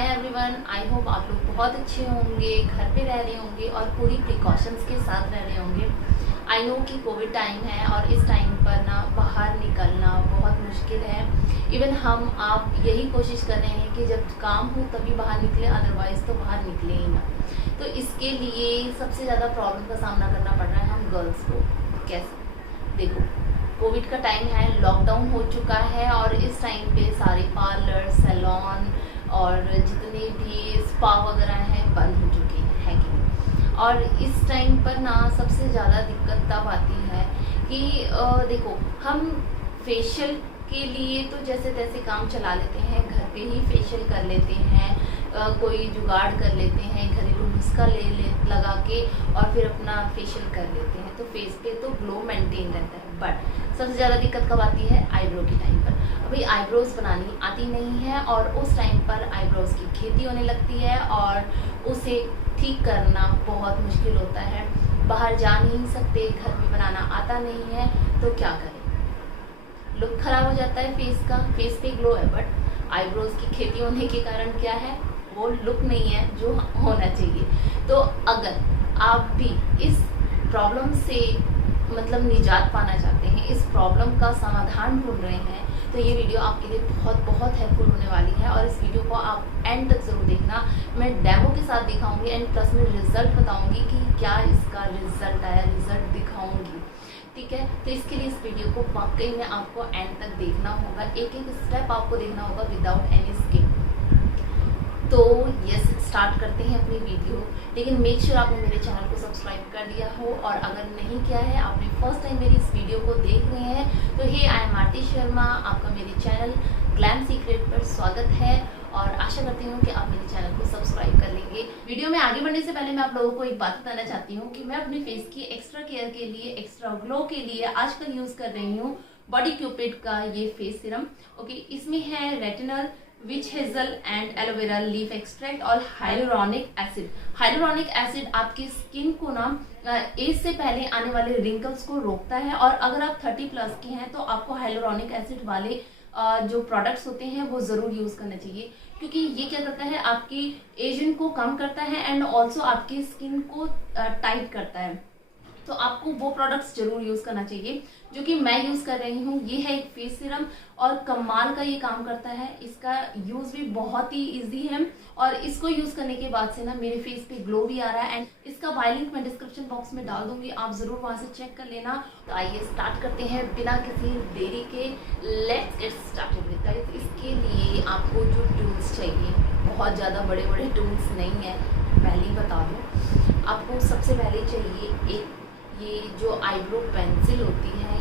Hi everyone, I hope आप लोग बहुत अच्छे होंगे, घर पे रह रहे होंगे और पूरी प्रिकॉशंस के साथ रह रहे होंगे। आई नो कि कोविड टाइम है और इस टाइम पर ना बाहर निकलना बहुत मुश्किल है। इवन हम आप यही कोशिश कर रहे हैं कि जब काम हो तभी बाहर निकले, अदरवाइज़ तो बाहर निकले ही ना। तो इसके लिए सबसे ज़्यादा प्रॉब्लम का सामना करना पड़ रहा है हम गर्ल्स को। कैसे? देखो, कोविड का टाइम है, लॉकडाउन हो चुका है और इस टाइम पे सारे पार्लर, सैलून और जितने भी स्पा वगैरह हैं बंद हो चुके हैं, है कि नहीं। और इस टाइम पर ना सबसे ज़्यादा दिक्कत तब आती है कि देखो, हम फेशियल के लिए तो जैसे तैसे काम चला लेते हैं, घर पे ही फेशियल कर लेते हैं, कोई जुगाड़ कर लेते हैं, घरेलू नुस्खा लगा के और फिर अपना फेशियल कर लेते हैं, तो फेस पे तो ग्लो मेंटेन रहता है। बट सबसे ज़्यादा दिक्कत कब आती है? आईब्रो के टाइम पर। अभी आईब्रोज बनानी आती नहीं है और उस टाइम पर आईब्रोज की खेती होने लगती है और उसे ठीक करना बहुत मुश्किल होता है। बाहर जा नहीं सकते, घर में बनाना आता नहीं है, तो क्या करें? लुक खराब हो जाता है फेस का, फेस पे ग्लो है बट आईब्रोज की खेती होने के कारण क्या है, वो लुक नहीं है जो होना चाहिए। तो अगर आप भी इस प्रॉब्लम से मतलब निजात पाना चाहते हैं, इस प्रॉब्लम का समाधान ढूंढ रहे हैं, तो ये वीडियो आपके लिए बहुत बहुत हेल्पफुल होने वाली है और इस वीडियो को आप एंड तक ज़रूर देखना। मैं डेमो के साथ दिखाऊंगी एंड प्लस में रिजल्ट बताऊंगी कि क्या इसका रिजल्ट आया, रिजल्ट दिखाऊंगी, ठीक है। तो इसके लिए इस वीडियो को वाकई में आपको एंड तक देखना होगा, एक एक स्टेप आपको देखना होगा विदाउट एनी स्किप। तो यस, स्टार्ट करते हैं अपनी वीडियो। लेकिन मेक श्योर आपने मेरे चैनल को सब्सक्राइब कर दिया हो और अगर नहीं किया है, आपने फर्स्ट टाइम मेरी इस वीडियो को देख रहे हैं, तो हे, आई एम आरती शर्मा, आपका मेरे चैनल ग्लैम सीक्रेट पर स्वागत है और आशा करती हूँ कि आप मेरे चैनल को सब्सक्राइब कर लेंगे। वीडियो में आगे बढ़ने से पहले मैं आप लोगों को एक बात बताना चाहती हूँ कि मैं अपने फेस की एक्स्ट्रा केयर के लिए, एक्स्ट्रा ग्लो के लिए आजकल यूज कर रही हूँ बॉडी क्यूपिड का ये फेस सीरम। ओके, इसमें है retinal, which hazel and aloe vera leaf extract और हाइलुरोनिक एसिड। हाइलुरोनिक एसिड आपकी स्किन को ना एज से पहले आने वाले रिंकल्स को रोकता है और अगर आप 30+ के हैं तो आपको हाइलुरोनिक एसिड वाले जो प्रोडक्ट्स होते हैं वो ज़रूर यूज़ करना चाहिए, क्योंकि ये क्या करता है, आपकी एजिंग को कम करता है एंड ऑल्सो आपकी स्किन को टाइट करता है। तो आपको वो प्रोडक्ट्स जरूर यूज़ करना चाहिए जो कि मैं यूज़ कर रही हूँ। ये है एक फेस सीरम और कमाल का ये काम करता है, इसका यूज़ भी बहुत ही इजी है और इसको यूज़ करने के बाद से ना मेरे फेस पे ग्लो भी आ रहा है एंड इसका बाय लिंक मैं डिस्क्रिप्शन बॉक्स में डाल दूंगी, आप ज़रूर वहाँ से चेक कर लेना। तो आइए स्टार्ट करते हैं बिना किसी देरी के, let's get started with guys. इसके लिए आपको जो टूल्स चाहिए, बहुत ज़्यादा बड़े बड़े टूल्स नहीं है, पहले ही बता दूँ। आपको सबसे पहले चाहिए एक ये जो आईब्रो पेंसिल होती है,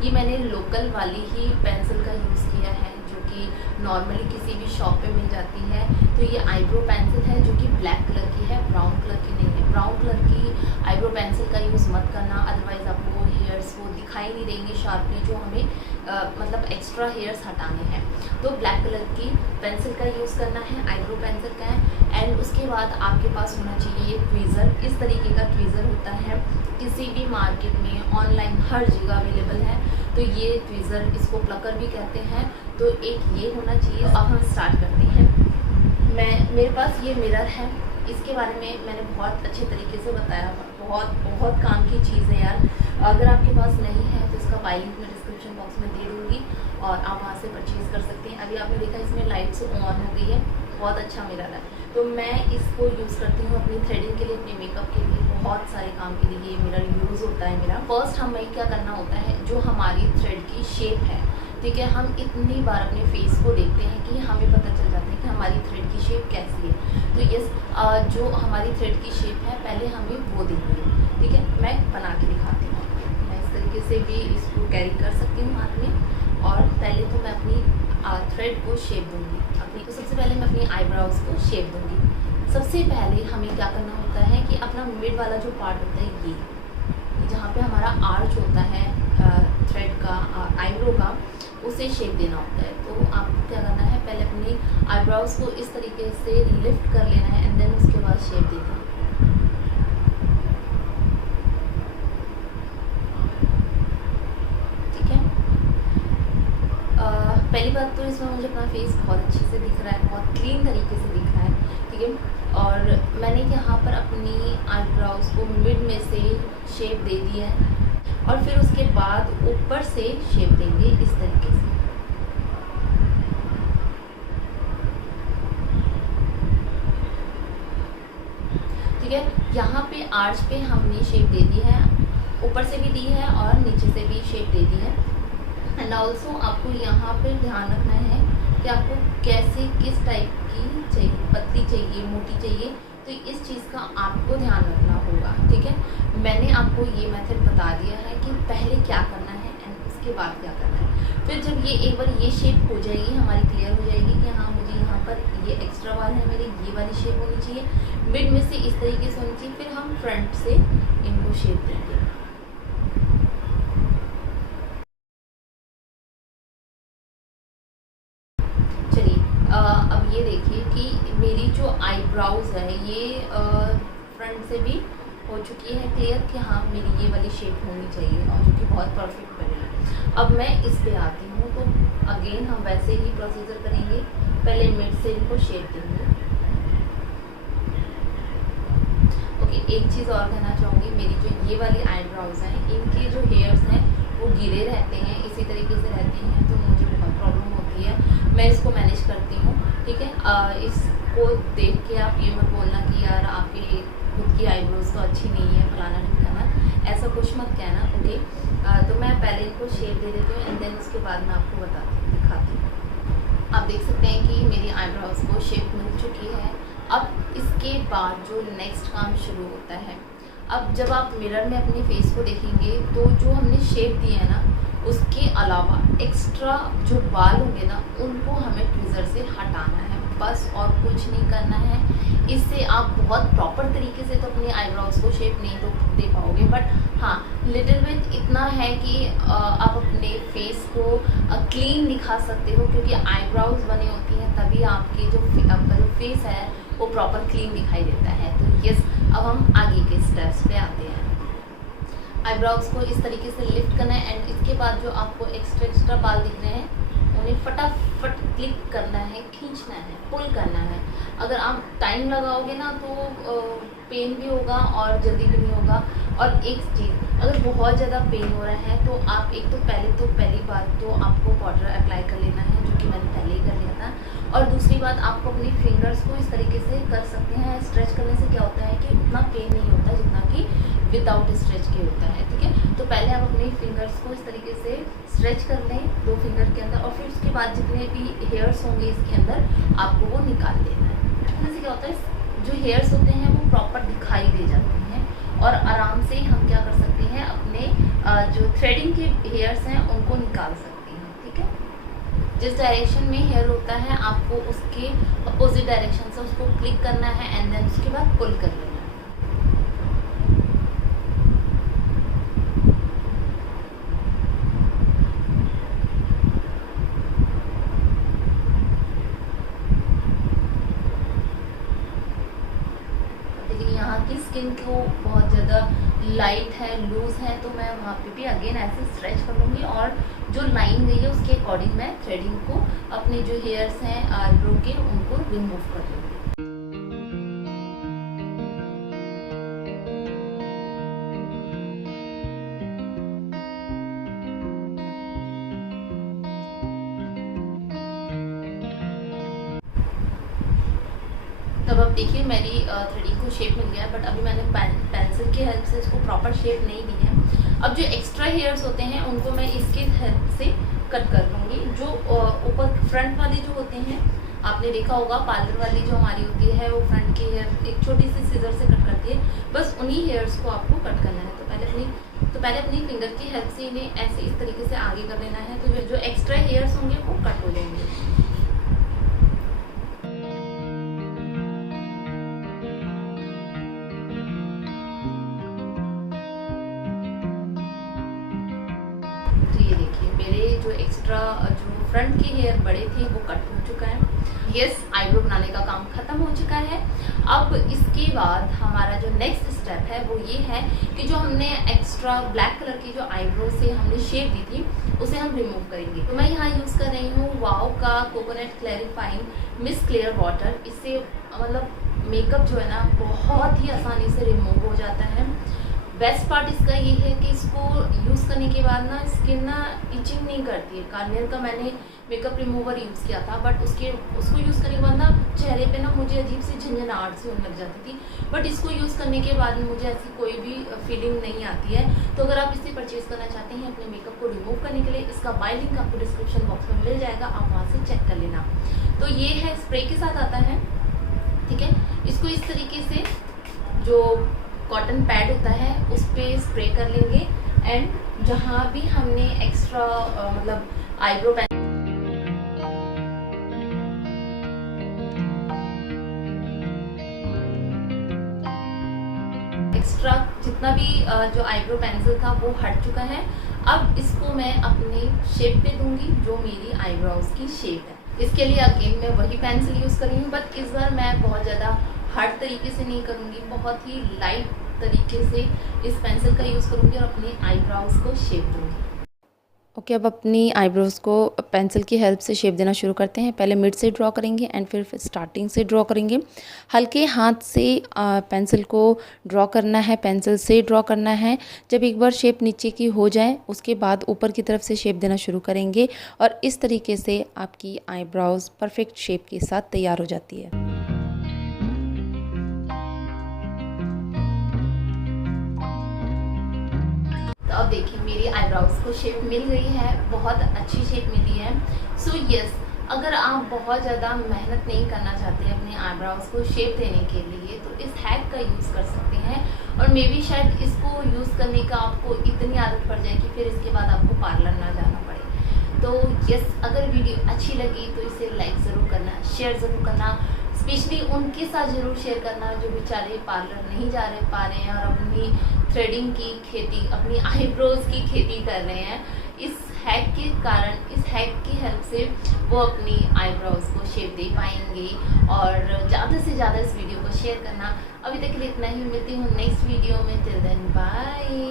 ये मैंने लोकल वाली ही पेंसिल का यूज़ किया है जो कि नॉर्मली किसी भी शॉप पे मिल जाती है। तो ये आईब्रो पेंसिल है जो कि ब्लैक कलर की है, ब्राउन कलर की नहीं है। ब्राउन कलर की आईब्रो पेंसिल का यूज़ मत करना, अदरवाइज़ आपको हेयर्स वो दिखाई नहीं देंगे शार्पली, जो हमें मतलब एक्स्ट्रा हेयर्स हटाने हैं। तो ब्लैक कलर की पेंसिल का यूज़ करना है, आईब्रो पेंसिल का है। एंड उसके बाद आपके पास होना चाहिए ये ट्वीज़र। इस तरीके का ट्वीज़र होता है, किसी भी मार्केट में, ऑनलाइन हर जगह अवेलेबल है। तो ये ट्वीज़र, इसको प्लकर भी कहते हैं, तो एक ये होना चाहिए। अब हम स्टार्ट करते हैं। मेरे पास ये मिरर है, इसके बारे में मैंने बहुत अच्छे तरीके से बताया, बहुत काम की चीज़ है यार। अगर आपके पास नहीं है तो इसका बाय लिंक मैं डिस्क्रिप्शन बॉक्स में दे दूँगी और आप वहाँ से परचेज़ कर सकते हैं। अभी आपने देखा इसमें लाइट्स ऑन हो गई है, बहुत अच्छा मिरर है। तो मैं इसको यूज़ करती हूँ अपनी थ्रेडिंग के लिए, अपने मेकअप के लिए, बहुत सारे काम के लिए ये मिरर यूज़ होता है मेरा। फर्स्ट हमें क्या करना होता है, जो हमारी थ्रेड की शेप है, ठीक है, हम इतनी बार अपने फेस को देखते हैं कि हमें पता चल जाता है कि हमारी थ्रेड की शेप कैसी है। तो यस, जो हमारी थ्रेड की शेप है पहले हमें वो देखनी है, ठीक है। मैं बना के दिखाती हूँ, मैं इस तरीके से भी इसको कैरी कर सकती हूँ हाथ में। और पहले तो मैं अपनी थ्रेड को शेप दूँगी अपनी। तो सबसे पहले मैं अपनी आईब्रोज को शेप दूँगी। सबसे पहले हमें क्या करना होता है कि अपना मिड वाला जो पार्ट होता है, ये जहाँ पे हमारा आर्च होता है थ्रेड का, आईब्रो का, उसे शेप देना होता है। तो आपको क्या करना है, पहले अपनी आईब्रोज को इस तरीके से लिफ्ट कर लेना है एंड देन उसके बाद शेप देना है। ठीक है, पहली बात तो इसमें मुझे अपना फेस बहुत अच्छे से दिख रहा है, बहुत क्लीन तरीके से दिख ठीक है। और मैंने यहाँ पर अपनी आईब्रोज को मिड में से शेप दे दिया है और फिर उसके बाद ऊपर से शेप देंगे इस तरीके से। ठीक है, यहाँ पे आर्च पे हमने शेप दे दी है, ऊपर से भी दी है और नीचे से भी शेप दे दी है। एंड ऑल्सो आपको यहाँ पे ध्यान रखना है कि आपको कैसे किस टाइप की चाहिए, पतली चाहिए, मोटी चाहिए, तो इस चीज़ का आपको ध्यान रखना होगा। ठीक है, मैंने आपको ये मेथड बता दिया है कि पहले क्या करना है एंड उसके बाद क्या करना है। फिर जब ये एक बार ये शेप हो जाएगी, हमारी क्लियर हो जाएगी कि हाँ मुझे यहाँ पर ये एक्स्ट्रा वाल है मेरे, ये वाली शेप होनी चाहिए, मिड में से इस तरीके से होनी चाहिए, फिर हम फ्रंट से इनको शेप देंगे। अब ये देखिए कि मेरी जो आईब्राउज है ये फ्रंट से भी हो चुकी है क्लियर कि हाँ मेरी ये वाली शेप होनी चाहिए और जो कि बहुत परफेक्ट बनी है। अब मैं इस पे आती हूँ, तो अगेन हम वैसे ही प्रोसीजर करेंगे, पहले मिड से इनको शेप देंगे। ओके, एक चीज़ और कहना चाहूँगी, मेरी जो ये वाली आईब्राउज हैं इनके जो हेयर्स हैं वो गिरे रहते हैं, इसी तरीके से रहते हैं, तो मुझे बहुत प्रॉब्लम होती है। मैं इसको मैनेज करती हूँ। ठीक है, इसको देख के आप ये मत बोलना कि यार आपकी खुद की आईब्रोज तो अच्छी नहीं है, फलाना ढिमकाना, ऐसा कुछ मत कहना। ओके, तो मैं पहले इनको शेप दे देती हूँ एंड देन उसके बाद मैं आपको दिखाती हूँ। आप देख सकते हैं कि मेरी आईब्रोज को शेप मिल चुकी है। अब इसके बाद जो नेक्स्ट काम शुरू होता है, अब जब आप मिरर में अपने फेस को देखेंगे तो जो हमने शेप दी है ना, उसके अलावा एक्स्ट्रा जो बाल होंगे ना उनको हमें ट्विज़र से हटाना है, बस और कुछ नहीं करना है। इससे आप बहुत प्रॉपर तरीके से तो अपनी आईब्रोज को शेप नहीं तो दे पाओगे, बट हाँ लिटिल बिट इतना है कि आप अपने फेस को क्लीन दिखा सकते हो, क्योंकि आईब्रोज बनी होती हैं तभी आपकी आपका जो फेस है वो प्रॉपर क्लीन दिखाई देता है। तो यस, अब हम आगे के स्टेप्स पे आते हैं। आईब्रोज को इस तरीके से लिफ्ट करना है एंड इसके बाद जो आपको एक्स्ट्रा बाल दिख रहे हैं उन्हें फटाफट क्लिक करना है, खींचना है, पुल करना है। अगर आप टाइम लगाओगे ना तो पेन भी होगा और जल्दी भी नहीं होगा। और एक चीज़, अगर बहुत ज़्यादा पेन हो रहा है तो आप एक तो पहली बात तो आपको पाउडर अप्लाई कर लेना है, जो कि मैंने पहले ही कर लिया था। और दूसरी बात, आपको अपनी फिंगर्स को इस तरीके से कर सकते हैं। स्ट्रेच करने से क्या होता है कि उतना पेन नहीं होता जितना कि विदाउट स्ट्रेच के होता है। ठीक है, तो पहले आप अपनी फिंगर्स को इस तरीके से स्ट्रेच कर लें 2 फिंगर के अंदर, और फिर उसके बाद जितने भी हेयर्स होंगे इसके अंदर आपको वो निकाल लेना है। इससे क्या होता है, जो हेयर्स होते हैं वो प्रॉपर दिखाई दे जाते हैं और आराम से हम क्या कर सकते हैं, अपने जो थ्रेडिंग के हेयर्स हैं उनको निकाल सकते हैं। ठीक है, जिस डायरेक्शन में हेयर होता है आपको उसके अपोजिट डायरेक्शन से उसको क्लिक करना है एंड देन उसके बाद पुल कर लेना है। यहाँ की स्किन को बहुत ज़्यादा लाइट है, लूज़ है, तो मैं वहाँ पे भी अगेन ऐसे स्ट्रेच कर लूँगी और जो लाइन गई है उसके अकॉर्डिंग मैं थ्रेडिंग को अपने जो हेयर्स हैं आईब्रो के उनको रिमूव कर लूँगी। तब अब देखिए मेरी थ्रेडिंग को शेप मिल गया है, बट अभी मैंने पेंसिल की हेल्प से इसको प्रॉपर शेप नहीं दी है। अब जो एक्स्ट्रा हेयर्स होते हैं उनको मैं इसकी हेल्प से कट कर लूँगी। जो ऊपर फ्रंट वाले जो होते हैं, आपने देखा होगा पार्लर वाली जो हमारी होती है वो फ्रंट की हेयर एक छोटी सी सीजर से कट करती है, बस उन्हीं हेयर्स को आपको कट करना है। तो पहले अपनी फिंगर की हेल्प से इन्हें ऐसे इस तरीके से आगे कर लेना है, तो जो एक्स्ट्रा हेयर्स होंगे वो कट हो जाएंगे। जो एक्स्ट्रा जो फ्रंट के हेयर बड़े थे वो कट हो चुका है। यस, आईब्रो बनाने का काम खत्म हो चुका है। अब इसके बाद हमारा जो नेक्स्ट स्टेप है वो ये है कि जो हमने एक्स्ट्रा ब्लैक कलर की जो आईब्रो से हमने शेप दी थी उसे हम रिमूव करेंगे। तो मैं यहाँ यूज़ कर रही हूँ वाओ का coconut clarifying mist clear water. इससे मतलब मेकअप जो है ना बहुत ही आसानी से रिमूव हो जाता है। बेस्ट पार्ट इसका ये है कि इसको यूज़ करने के बाद ना स्किन ना इचिंग नहीं करती है। गार्नियर का मैंने मेकअप रिमूवर यूज़ किया था, बट उसको यूज़ करने के बाद ना चेहरे पे ना मुझे अजीब सी झंझनाहट सी होने लग जाती थी, बट इसको यूज़ करने के बाद मुझे ऐसी कोई भी फीलिंग नहीं आती है। तो अगर आप इसे परचेज़ करना चाहते हैं अपने मेकअप को रिमूव करने के लिए, इसका बाय लिंक आपको डिस्क्रिप्शन बॉक्स में मिल जाएगा, आप वहाँ से चेक कर लेना। तो ये है, स्प्रे के साथ आता है, ठीक है। इसको इस तरीके से जो कॉटन पैड होता है उस पर स्प्रे कर लेंगे, एंड जहाँ भी हमने एक्स्ट्रा मतलब आईब्रो एक्स्ट्रा जितना भी जो आईब्रो पेंसिल था वो हट चुका है। अब इसको मैं अपने शेप पे दूंगी जो मेरी आईब्रोज की शेप है। इसके लिए अगेन मैं वही पेंसिल यूज़ करूँगी, बट इस बार मैं बहुत ज़्यादा हार्ड तरीके से नहीं करूँगी, बहुत ही लाइट तरीके से इस पेंसिल का यूज़ करूँगी और अपनी आईब्रोज को शेप दूँगी। ओके, अब अपनी आईब्रोज़ को पेंसिल की हेल्प से शेप देना शुरू करते हैं। पहले मिड से ड्रॉ करेंगे एंड फिर स्टार्टिंग से ड्रॉ करेंगे। हल्के हाथ से पेंसिल को ड्रॉ करना है, पेंसिल से ड्रॉ करना है। जब एक बार शेप नीचे की हो जाए उसके बाद ऊपर की तरफ से शेप देना शुरू करेंगे और इस तरीके से आपकी आईब्रोज़ परफेक्ट शेप के साथ तैयार हो जाती है। तो अब देखिए मेरी आईब्रोज को शेप मिल गई है, बहुत अच्छी शेप मिली है। सो यस, अगर आप बहुत ज़्यादा मेहनत नहीं करना चाहते अपने आईब्रोज को शेप देने के लिए तो इस हैक का यूज़ कर सकते हैं, और मे बी शायद इसको यूज़ करने का आपको इतनी आदत पड़ जाए कि फिर इसके बाद आपको पार्लर ना जाना पड़े। तो यस, अगर वीडियो अच्छी लगी तो इसे लाइक ज़रूर करना, शेयर ज़रूर करना, स्पेशली उनके साथ ज़रूर शेयर करना जो बेचारे पार्लर नहीं पा रहे हैं और अपनी थ्रेडिंग की खेती, अपनी आईब्रोज की खेती कर रहे हैं। इस हैक के कारण, इस हैक की हेल्प से वो अपनी आईब्रोज को शेप दे पाएंगे। और ज़्यादा से ज़्यादा इस वीडियो को शेयर करना। अभी तक के लिए इतना ही, मिलती हूँ नेक्स्ट वीडियो में। Till then bye.